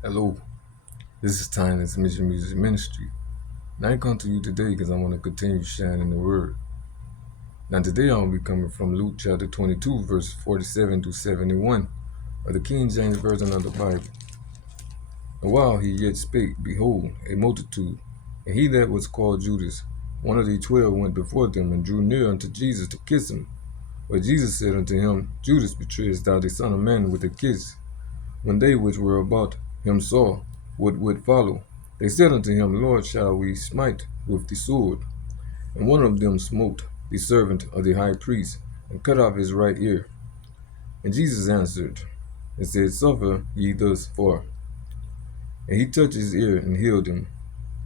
Hello, this is Timeless Mission Music Ministry. Now I come to you today because I want to continue sharing the word. Now today I will be coming from Luke chapter 22, verse 47 to 71 of the King James Version of the Bible. And while he yet spake, behold, a multitude, and he that was called Judas, one of the 12, went before them and drew near unto Jesus to kiss him. But Jesus said unto him, Judas, betrayest thou the Son of Man with a kiss? When they which were about him saw what would follow, they said unto him, Lord, shall we smite with the sword? And one of them smote the servant of the high priest, and cut off his right ear. And Jesus answered and said, Suffer ye thus far. And he touched his ear and healed him.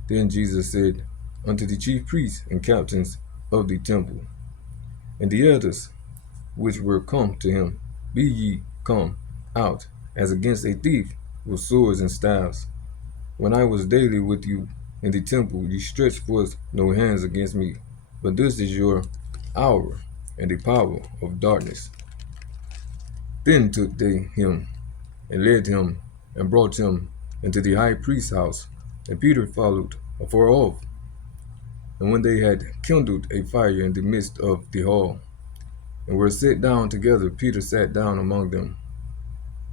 Then Jesus said unto the chief priests and captains of the temple, and the elders which were come to him, Be ye come out as against a thief with swords and staves? When I was daily with you in the temple, ye stretched forth no hands against me. But this is your hour and the power of darkness. Then took they him and led him and brought him into the high priest's house. And Peter followed afar off. And when they had kindled a fire in the midst of the hall, and were set down together, Peter sat down among them.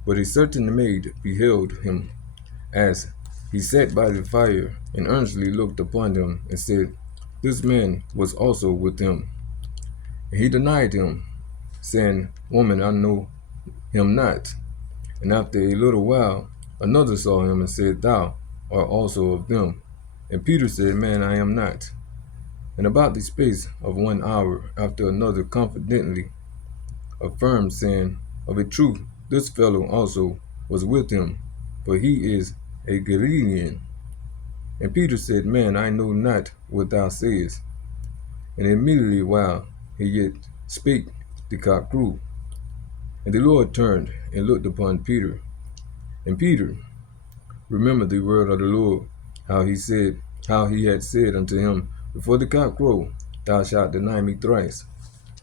But a certain maid beheld him as he sat by the fire, and earnestly looked upon him, and said, This man was also with him. And he denied him, saying, Woman, I know him not. And after a little while, another saw him, and said, Thou art also of them. And Peter said, Man, I am not. And about the space of 1 hour after, another confidently affirmed, saying, Of a truth, this fellow also was with him, for he is a Galilean. And Peter said, Man, I know not what thou sayest. And immediately while he yet spake, the cock crew. And the Lord turned and looked upon Peter. And Peter remembered the word of the Lord, how he had said unto him, Before the cock crow, thou shalt deny me thrice.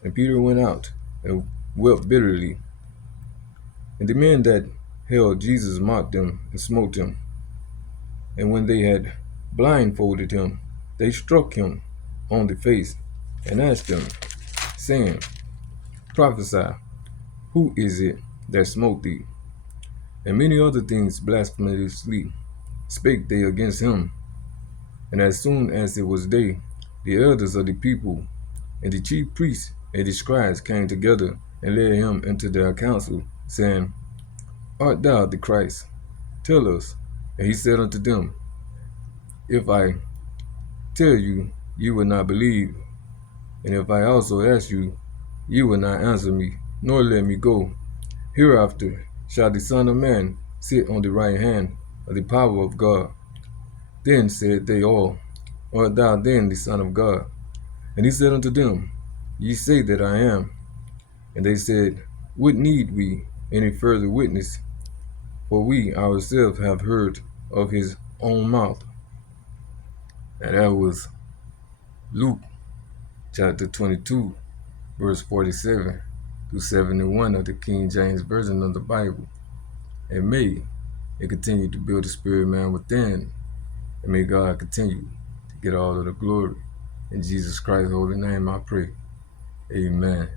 And Peter went out and wept bitterly. And the men that held Jesus mocked him and smote him. And when they had blindfolded him, they struck him on the face and asked him, saying, Prophesy, who is it that smote thee? And many other things blasphemously spake they against him. And as soon as it was day, the elders of the people and the chief priests and the scribes came together and led him into their council, saying, Art thou the Christ? Tell us. And he said unto them, If I tell you, you will not believe. And if I also ask you, you will not answer me, nor let me go. Hereafter shall the Son of Man sit on the right hand of the power of God. Then said they all, Art thou then the Son of God? And he said unto them, Ye say that I am. And they said, What need we any further witness? For we ourselves have heard of his own mouth. And that was Luke chapter 22, verse 47 through 71 of the King James Version of the Bible. And may it continue to build the spirit man within. And may God continue to get all of the glory. In Jesus Christ's holy name I pray. Amen.